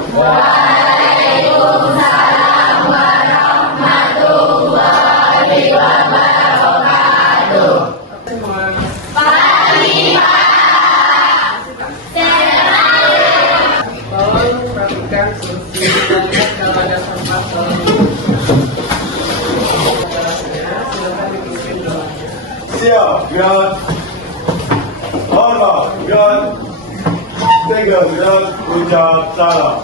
Waalaikumsalam warahmatullahi wabarakatuh. Pagi Pak. Tolong perhatikan solusi dan kalau ada tempat silakan dipimpin doanya. Siap, gerak. Hormat, gerak. Tiga, gerak. Ucap salam.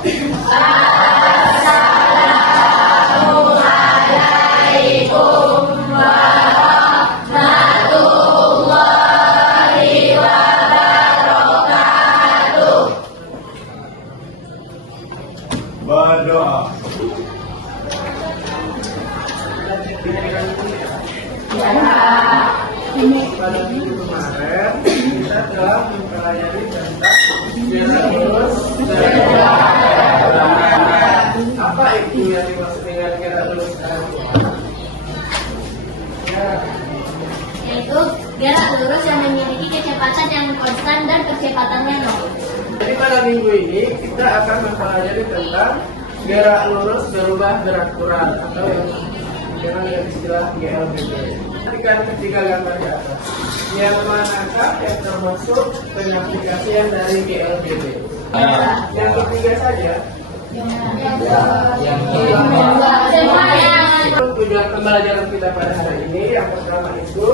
Assalamualaikum warahmatullahi wabarakatuh. Berdoa. Pada minggu kemarin kita telah mempelajari tentang gerak lurus dan apa itu yang dimaksud dengan gerak lurus dan Yaitu gerak lurus yang memiliki kecepatan yang konstan dan kecepatannya nol. Jadi pada minggu ini kita akan mempelajari tentang gerak lurus berubah gerak kurang atau yang dikenal dengan istilah GLBB. Perhatikan ketiga gambar di atas. Yang manakah yang termasuk pengaplikasian dari GLBB? Yang ketiga saja. Tujuan pembelajaran kita pada hari ini yang pertama itu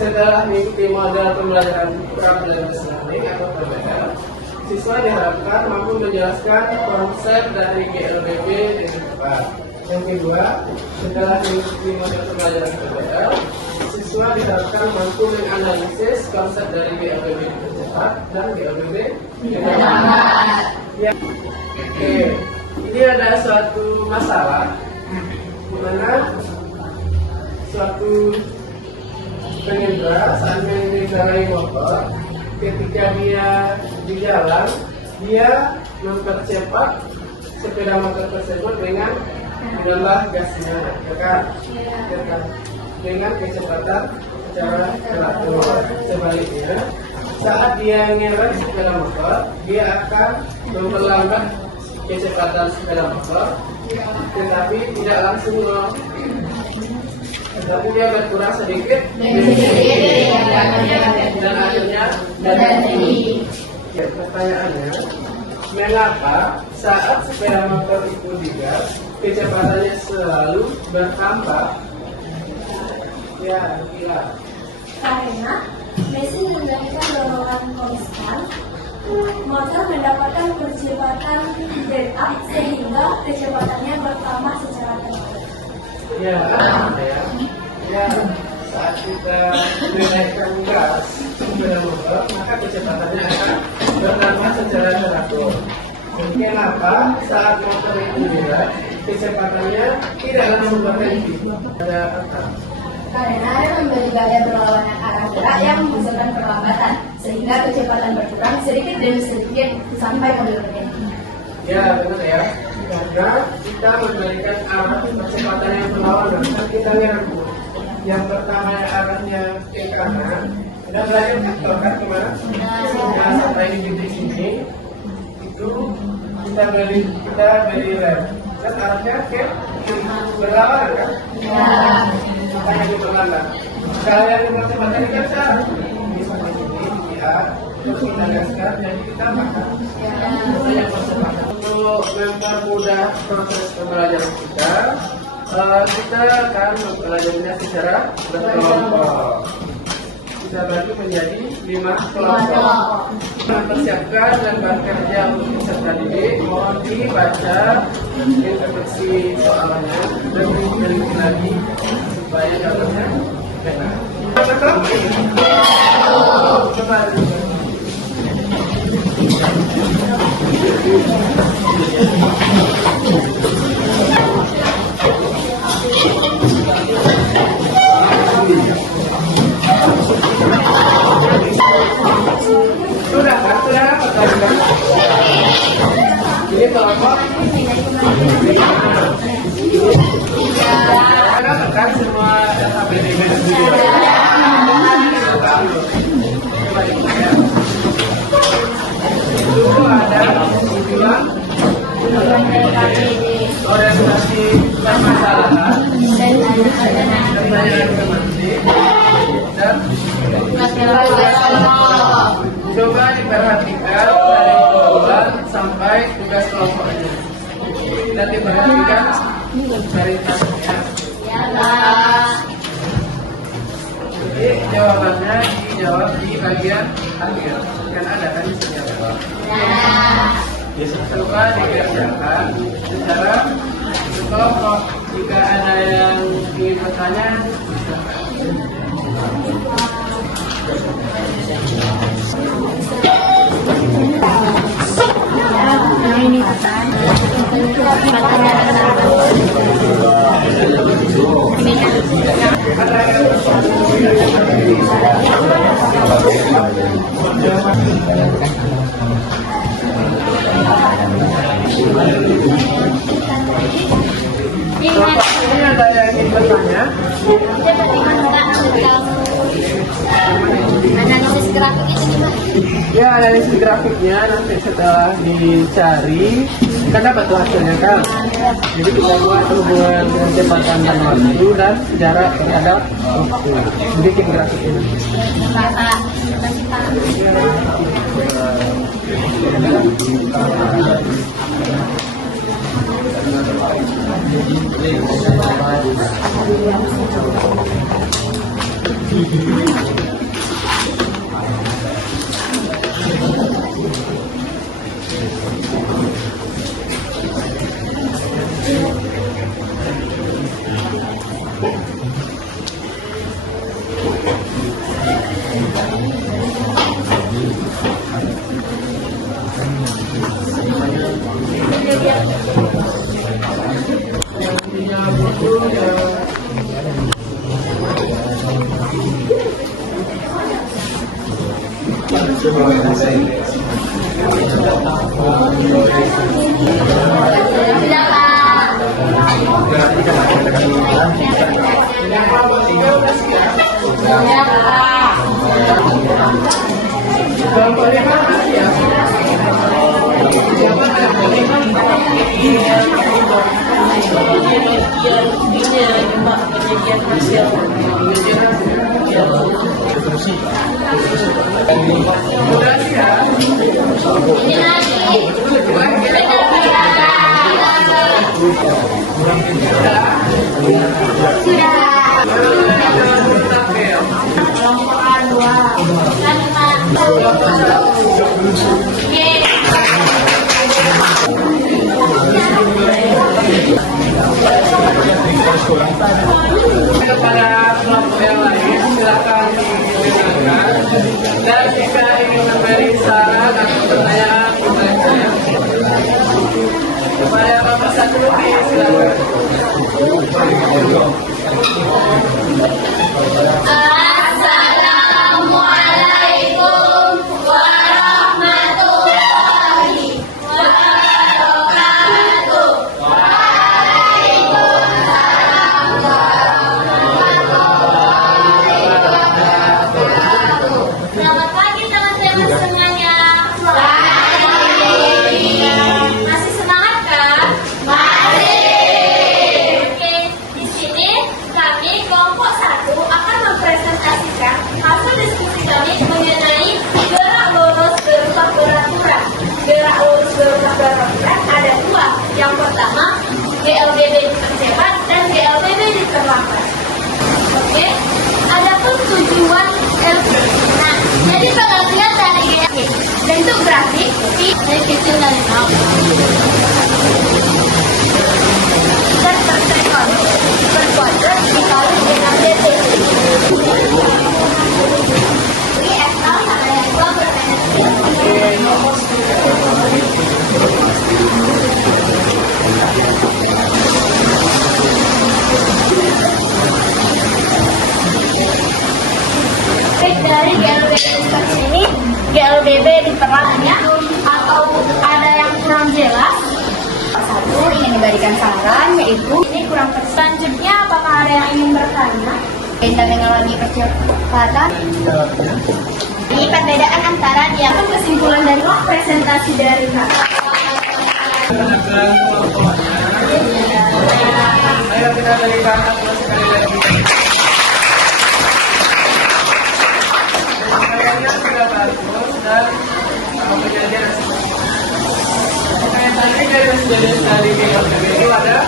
setelah mengikuti model pembelajaran problem learning atau PBL, siswa diharapkan mampu menjelaskan konsep dari GLBB dengan tepat. Yang kedua, setelah mengikuti model pembelajaran PBL, siswa diharapkan mampu menganalisis konsep dari GLBB dengan cepat dan GLBB dengan lambat. Oke, ini ada suatu masalah di mana suatu pengendara saat mengendarai motor, ketika dia di jalan, dia mempercepat sepeda motor tersebut dengan menambah gasnya, ya kan? Dengan kecepatan secara teratur. Sebaliknya, saat dia ngerem sepeda motor, dia akan memperlambat kecepatan sepeda motor, tetapi tidak langsung nol. Tetapi dia berkurang sedikit dan akhirnya berhenti. Pertanyaannya, mengapa saat sepeda motor itu digas, kecepatannya selalu bertambah? Ya, gila. Karena mesin memberikan dorongan konstan, motor mendapatkan kecepatan build up sehingga kecepatannya bertambah secara terus. Ya, saat kita menaikkan gas sepeda motor, maka kecepatannya akan bertambah secara teratur. Kenapa saat motor itu digas, kecepatannya tidak langsung berhenti? Ada apa? Karena ada memberi gaya berlawanan arah gerak yang menghasilkan perlambatan, sehingga kecepatan berkurang sedikit demi sedikit sampai mobil berhenti. Ya, benar ya. Karena kita memberikan arah kecepatan yang berlawanan, kan kita lihat yang pertama yang arahnya ke kanan, udah belajar kan kemana? Nah, sampai di titik sini, itu kita beri rem. Kan arahnya ke berlawanan kan? Makanya itu berlawanan. Kalau yang kecepatan ini kan bisa sampai sini, ya. Terus kita gaskan, jadi kita makan. Makanya percepatan. Untuk mempermudah proses pembelajaran kita akan mempelajarinya secara berkelompok. Kita bagi menjadi 5 kelompok. Mempersiapkan lembar kerja untuk peserta didik, mohon dibaca instruksi soalnya dan diteliti lagi supaya dalamnya benar. Betul? Coba. Sudah dapat. Ini kelompok. Kita tekan semua HPDB. Itu ada tujuan orientasi permasalahan, pertanyaan tematik, dan coba diperhatikan dari kumpulan sampai tugas kelompoknya. Dan diperhatikan prioritasnya. Jadi jawabannya dijawab di bagian akhir. Kan ada kan sejarah. Coba dikerjakan secara kelompok. Jika ada yang ingin bertanya, ini ada yang ingin bertanya? Analisis grafik itu gimana? Ya, analisis grafiknya nanti setelah dicari kan dapat tuh hasilnya kan. Jadi kita buat hubungan kecepatan dan waktu dan jarak terhadap waktu. Bikin grafik ini. Kepada kelompok yang lain silakan digunakan, dan jika ingin memberi saran atau pertanyaan bertanya kepada Bapak Satruki silakan. Assalamualaikum warahmatullahi wabarakatuh. Selamat pagi teman-teman semuanya. Masih semangat kan? Masih. Oke, di sini kami kelompok 1 akan mempresentasikan hasil diskusi kami mengenai gerak lurus berupa peraturan. Gerak lurus berupa peraturan ada 2. Yang pertama, GLBB dipercepat dan GLBB diperlambat. Oke, adapun tujuan Nah, jadi pengertian dari GLBB. Bentuk grafik dari kecil dari nol dan bertrekon berkuadrat dikali dengan DT. Ini Excel ada yang dua dari GLBB seperti ini, GLBB diperlambatnya atau ada yang kurang jelas. Satu ingin diberikan saran, yaitu ini kurang selanjutnya. Apakah ada yang ingin bertanya? Kita mengalami percepatan. Ini perbedaan antara dia kesimpulan dari presentasi dari Penataan kelompoknya. Ayo kita berikan aplaus sekali lagi. Kayaknya sudah bagus dan kejadian. Tadi kejadian dari GLBB itu ada?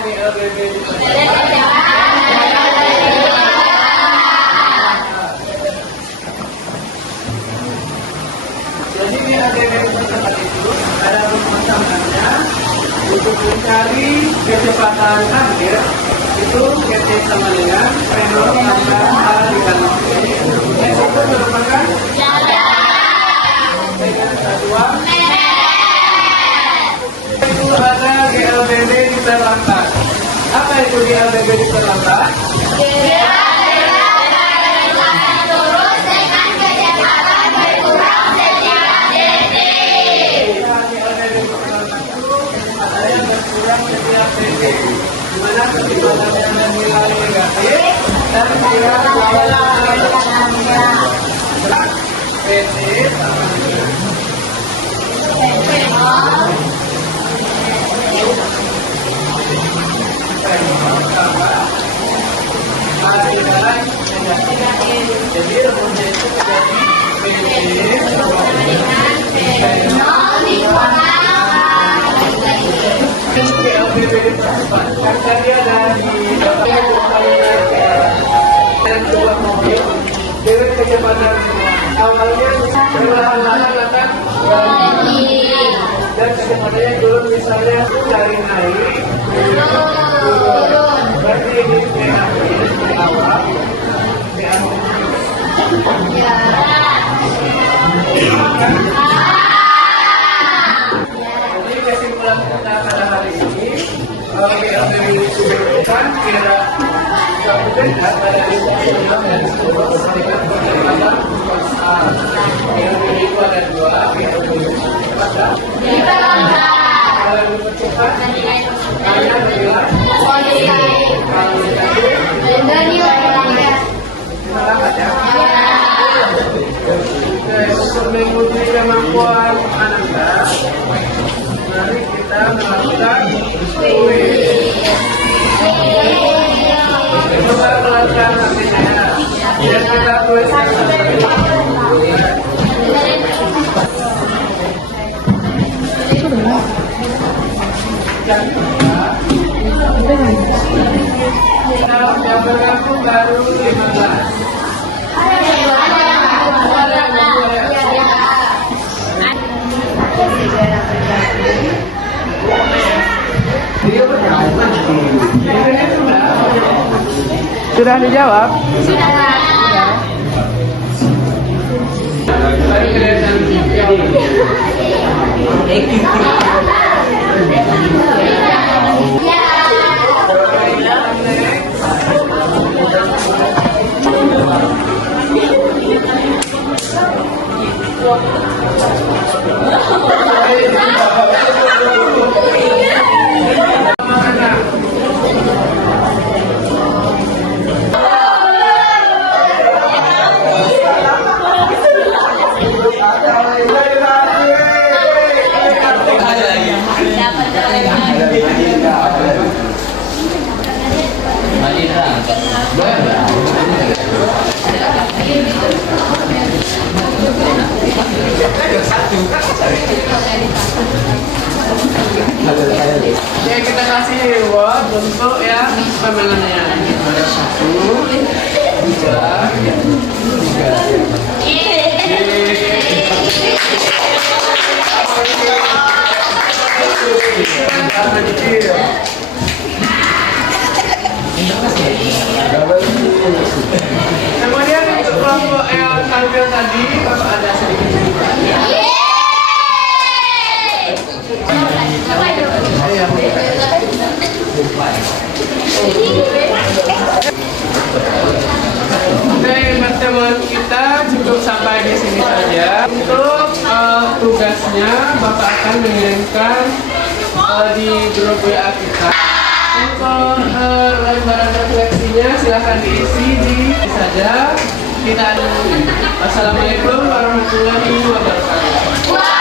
GLBB Jadi di ADB tempat itu ada pemasangannya untuk mencari kecepatan akhir itu GT sama dengan penol antara A dikali B. Yang itu merupakan dengan satuan itu ada GLBB diperlambat. Apa itu GLBB diperlambat? Dimana kecepatan yang nilai negatif dan dia PT sama dengan jadi rumusnya itu menjadi PT sama GLBB dipercepat. Kan dia dari dan sebuah mobil dengan kecepatan awalnya perlahan-lahan akan dan kecepatannya turun misalnya dari naik turun. Berarti ini di awal Jadi kesimpulan kita pada hari ini GLBB disebutkan kira berbeda pada diskusinya dan dengan bagaimana GLBB itu ada dua, GLBB pada kalau yang dipercepat hanya adalah untuk menguji kemampuan Ananda, mari kita melakukan coba pelancar artinya dan kita tuliskan yang bergabung baru 15. Sudah dijawab? Sudah. Baru kelihatan Oke, kita kasih reward untuk yang pemenangnya. Ada 1, 2, 3. Kemudian untuk kelompok yang tampil tadi, Bapak ada sedikit cerita. Oke, teman-teman kita cukup sampai di sini saja. Untuk tugasnya, Bapak akan mengirimkan di grup WA kita. Untuk lembaran refleksinya silahkan diisi di saja. Kita Assalamualaikum warahmatullahi wabarakatuh.